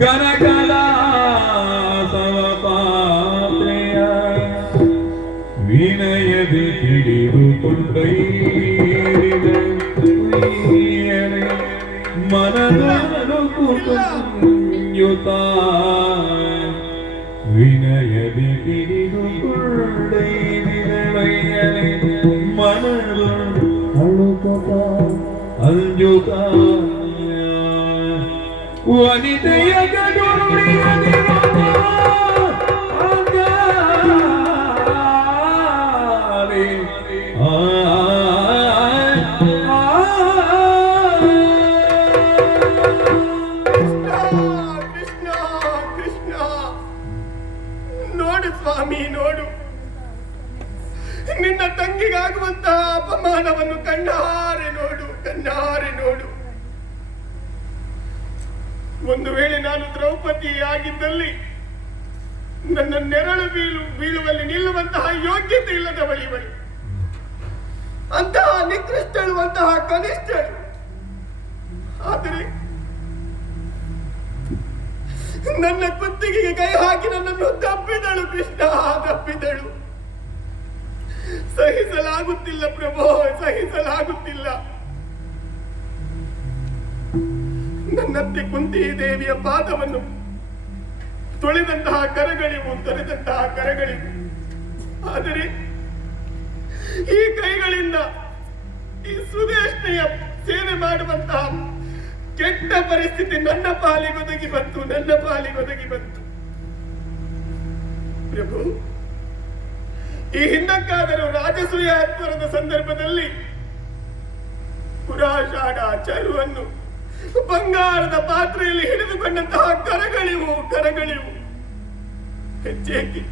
ಕನಕಲ ಸವಪಾತ್ರೆಯ ವಿನಯದಿ ಹಿಡಿದುಕೊಂಡೈರಿದ ಮನದಳು ಕುಟುಂಬಯುತ ವಿನಯದಿ ಹಿಡಿದುಕೊಂಡೈರಿದ ಮನದಳು ಅಳುಕುತ ಅಂಜುತ ವನಿತೆಯ ನೋಡು ಸ್ವಾಮಿ, ನೋಡು, ನಿನ್ನ ತಂಗಿಗಾಗುವಂತಹ ಅಪಮಾನವನ್ನು ಕಣ್ಣಾರೆ ನೋಡು, ಕಣ್ಣಾರೆ ನೋಡು. ಒಂದು ವೇಳೆ ನಾನು ದ್ರೌಪದಿ ಆಗಿದ್ದಲ್ಲಿ ನನ್ನ ನೆರಳು ಬೀಳುವಲ್ಲಿ ನಿಲ್ಲುವಂತಹ ಯೋಗ್ಯತೆ ಇಲ್ಲದವಳಿವಳು, ಅಂತಹ ನಿಕೃಷ್ಟಳು, ಅಂತಹ ಕನಿಷ್ಠಳು. ಆದರೆ ನನ್ನ ಕುತ್ತಿಗೆಗೆ ಕೈ ಹಾಕಿ ನನ್ನನ್ನು ತಪ್ಪಿದಳು ಕೃಷ್ಣ, ತಪ್ಪಿದಳು. ಸಹಿಸಲಾಗುತ್ತಿಲ್ಲ ಪ್ರಭೋ, ಸಹಿಸಲಾಗುತ್ತಿಲ್ಲ. ನನ್ನತ್ತೆ ಕುಂತಿ ದೇವಿಯ ಪಾದವನ್ನು ತೊಳೆದಂತಹ ಕರಗಳಿವು, ತೊಳೆದಂತಹ ಕರಗಳಿವು. ಆದರೆ ಈ ಕೈಗಳಿಂದ ಈ ಸುದೇಶ್ನೆಯ ಸೇವೆ ಮಾಡುವಂತಹ ಕೆಟ್ಟ ಪರಿಸ್ಥಿತಿ ನನ್ನ ಪಾಲಿಗೊದಗಿ ಬಂತು, ನನ್ನ ಪಾಲಿಗೊದಗಿ ಬಂತು. ಪ್ರಭು, ಈ ಹಿಂದಕ್ಕಾದರೂ ರಾಜಸೂಯಾತ್ಮರದ ಸಂದರ್ಭದಲ್ಲಿ ಪುರಾಷಾಢ ಚರುವನ್ನು ಬಂಗಾರದ ಪಾತ್ರೆಯಲ್ಲಿ ಹಿಡಿದುಕೊಂಡಂತಹ ಕರಗಳಿವು, ಕರಗಳಿವು. ಹೆಚ್ಚೇಕಿ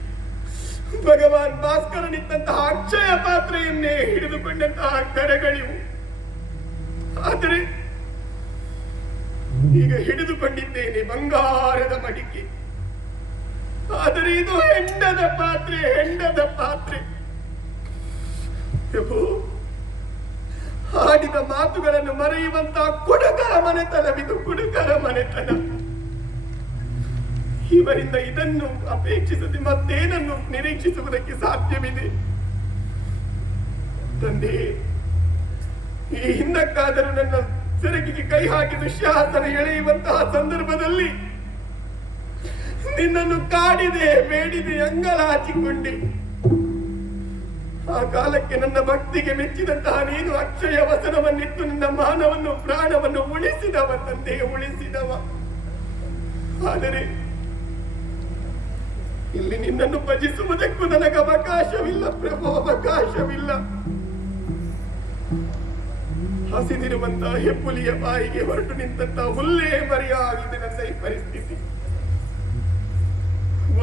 ಭಗವಾನ್ ಭಾಸ್ಕರನಿದ್ದಂತಹ ಅಕ್ಷಯ ಪಾತ್ರೆಯನ್ನೇ ಹಿಡಿದುಕೊಂಡಂತಹ ಕರಗಳಿವು. ಆದರೆ ಈಗ ಹಿಡಿದುಕೊಂಡಿದ್ದೇನೆ ಬಂಗಾರದ ಮಡಿಕೆ, ಆದರೆ ಇದು ಹೆಂಡದ ಪಾತ್ರೆ, ಹೆಂಡದ ಪಾತ್ರೆ. ಪ್ರಭು, ಆಡಿದ ಮಾತುಗಳನ್ನು ಮರೆಯುವಂತಹ ಕುಡುಕರ ಮನೆತನವಿದು, ಕುಡುಕರ ಮನೆತನ. ಇವರಿಂದ ಇದನ್ನು ಅಪೇಕ್ಷಿಸದೆ ಮತ್ತೇನನ್ನು ನಿರೀಕ್ಷಿಸುವುದಕ್ಕೆ ಸಾಧ್ಯವಿದೆ? ತಂದೆ, ಈ ಹಿಂದಕ್ಕಾದರೂ ನನ್ನ ಸೆರಗಿಗೆ ಕೈ ಹಾಕಿ ದುಶ್ಯಾಸನ ಎಳೆಯುವಂತಹ ಸಂದರ್ಭದಲ್ಲಿ ನಿನ್ನನ್ನು ಕಾಡಿದೆ, ಬೇಡಿದೆ, ಅಂಗಲ ಹಾಚಿಕೊಂಡೆ. ಆ ಕಾಲಕ್ಕೆ ನನ್ನ ಭಕ್ತಿಗೆ ಮೆಚ್ಚಿದಂತಹ ನೀನು ಅಕ್ಷಯ ವಸನವನ್ನಿಟ್ಟು ನಿನ್ನ ಮಾನವನ್ನು, ಪ್ರಾಣವನ್ನು ಉಳಿಸಿದವ ತಂದೆ, ಉಳಿಸಿದವ. ಆದರೆ ಇಲ್ಲಿ ನಿನ್ನನ್ನು ಭಜಿಸುವುದಕ್ಕೂ ನನಗೆ ಅವಕಾಶವಿಲ್ಲ ಪ್ರಭು, ಅವಕಾಶವಿಲ್ಲ. ಹಸಿದಿರುವಂತಹ ಹೆಪ್ಪುಲಿಯ ಬಾಯಿಗೆ ಹೊರಟು ನಿಂತಹ ಹುಲ್ಲೇ ಮರೆಯಾಗಿದೆ ನನ್ನ ಈ ಪರಿಸ್ಥಿತಿ.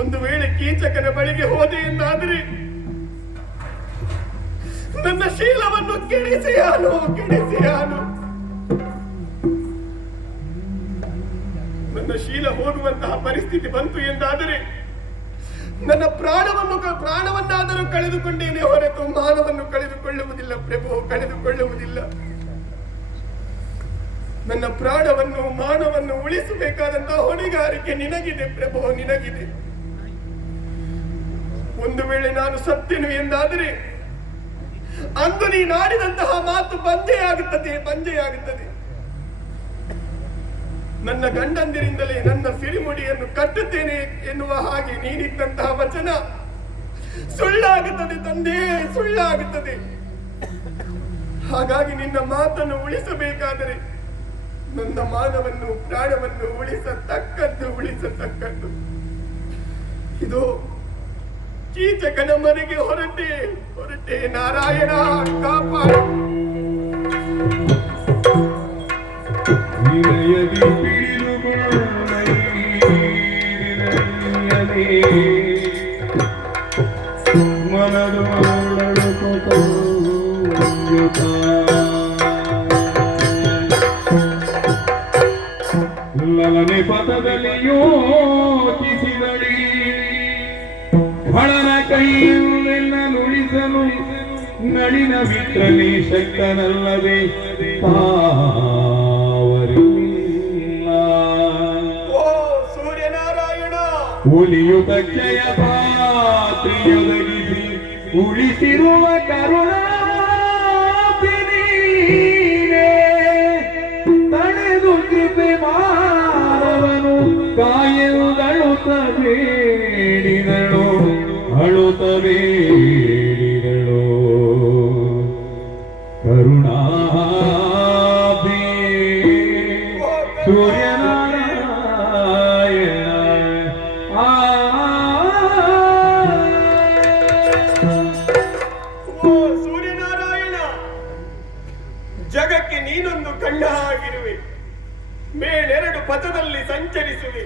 ಒಂದು ವೇಳೆ ಕೀಚಕನ ಬಳಿಗೆ ಹೋದೆ ಎಂದಾದರೆ ನನ್ನ ಶೀಲವನ್ನು ಕೆಡಿಸಿಯಾನು, ಕೆಡಿಸಿಯಾನು. ನನ್ನ ಶೀಲ ಹೋಗುವಂತಹ ಪರಿಸ್ಥಿತಿ ಬಂತು ಎಂದಾದರೆ ನನ್ನ ಪ್ರಾಣವನ್ನಾದರೂ ಕಳೆದುಕೊಂಡೇನೆ ಹೊರತು ಮಾನವನ್ನು ಕಳೆದುಕೊಳ್ಳುವುದಿಲ್ಲ ಪ್ರಭು, ಕಳೆದುಕೊಳ್ಳುವುದಿಲ್ಲ. ನನ್ನ ಪ್ರಾಣವನ್ನು, ಮಾನವನ್ನು ಉಳಿಸಬೇಕಾದಂತಹ ಹೊಣೆಗಾರಿಕೆ ನಿನಗಿದೆ ಪ್ರಭು, ನಿನಗಿದೆ. ಒಂದು ವೇಳೆ ನಾನು ಸತ್ಯನು ಎಂದಾದರೆ ಅಂದು ನೀನಾಡಿದಂತಹ ಮಾತು ಬಂಜೆಯಾಗುತ್ತದೆ, ಬಂಜೆಯಾಗುತ್ತದೆ. ನನ್ನ ಗಂಡಂದಿರಿಂದಲೇ ನನ್ನ ಸಿರಿಮುಡಿಯನ್ನು ಕಟ್ಟುತ್ತೇನೆ ಎನ್ನುವ ಹಾಗೆ ನೀಡಿದ್ದಂತಹ ವಚನ ಸುಳ್ಳಾಗುತ್ತದೆ ತಂದೆ, ಸುಳ್ಳಾಗುತ್ತದೆ. ಹಾಗಾಗಿ ನಿನ್ನ ಮಾತನ್ನು ಉಳಿಸಬೇಕಾದರೆ ನನ್ನ ಮಾನವನ್ನು, ಪ್ರಾಣವನ್ನು ಉಳಿಸತಕ್ಕದ್ದು, ಉಳಿಸತಕ್ಕದ್ದು. ಇದು ಕೀಚಕನ ಮನೆಗೆ ಹೊರಟೆ, ಹೊರಟೆ. ನಾರಾಯಣ ಕಾಪಾಡು. ಲಲನೆ ಪದದಲ್ಲಿ ಯೋಚಿಸಿದಳಿ, ಹೊಳನ ಕೈಯನ್ನೆಲ್ಲ ನುಡಿಸಲು ನಳಿನ ಮಿತ್ರನೇ ಶಕ್ತನಲ್ಲದೆ ತಾವರಿಲ್ಲ. ಓ ಸೂರ್ಯನಾರಾಯಣ, ಹುಲಿಯು ತಕ್ಷಯ ಪಾತ್ರಿಯೊದಗಿಸಿ ಉಳಿಸಿರುವ ಕರುಣಾಪಿನೀನೇ. ತಳೆದು ಕೃಪೆ ಮಾನವನು ಕಾಯೆಂದಳುತ್ತ ಬೇಡಿದಳು, ಅಳುತ್ತ ಬೇಡಿದಳು. ಕರುಣಾಭಿ ಸೂರ್ಯನಾರಾಯಣ. ಓ ಸೂರ್ಯನಾರಾಯಣ, ಜಗಕ್ಕೆ ನೀನೊಂದು ಕಣ್ಣಾಗಿರುವೆ. ಮೇಲೆರಡು ಪಥದಲ್ಲಿ ಸಂಚರಿಸುವೆ.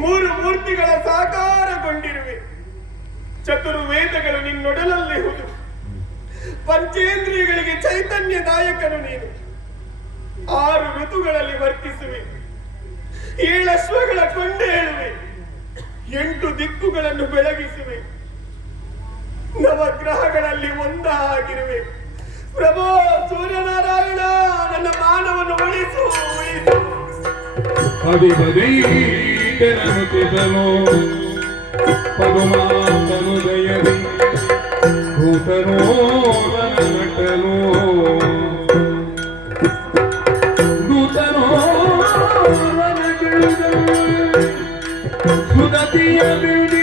ಮೂರು ಮೂರ್ತಿಗಳ ಸಾಕಾರಗೊಂಡಿರುವೆ. ಚತುರ್ವೇದಗಳು ನಿನ್ನೊಡಲಲ್ಲಿಹುದು. ಪಂಚೇಂದ್ರಿಯಗಳಿಗೆ ಚೈತನ್ಯದಾಯಕನು ನೀನು. 6 ಋತುಗಳಲ್ಲಿ ವರ್ತಿಸುವೆ. 7 ಅಶ್ವಗಳ ಕೊಂಡೇಳುವೆ. 8 ದಿಕ್ಕುಗಳನ್ನು ಬೆಳಗಿಸುವೆ. ನವಗ್ರಹಗಳಲ್ಲಿ ಒಂದಾಗಿರುವೆ. ಪ್ರಭೋ ಸೂರ್ಯನಾರಾಯಣ, ನನ್ನ ಮಾನವನ್ನು ಉಳಿಸು ಉಳಿಸು. ಅಧಿಪತಿಸಲು ಪದುಮಾತನು ದಯವಿ ದೂತನೋದನ ನಟನು. ದೂತನೋದನ ಸುದತಿಯ ಬಿಡಿ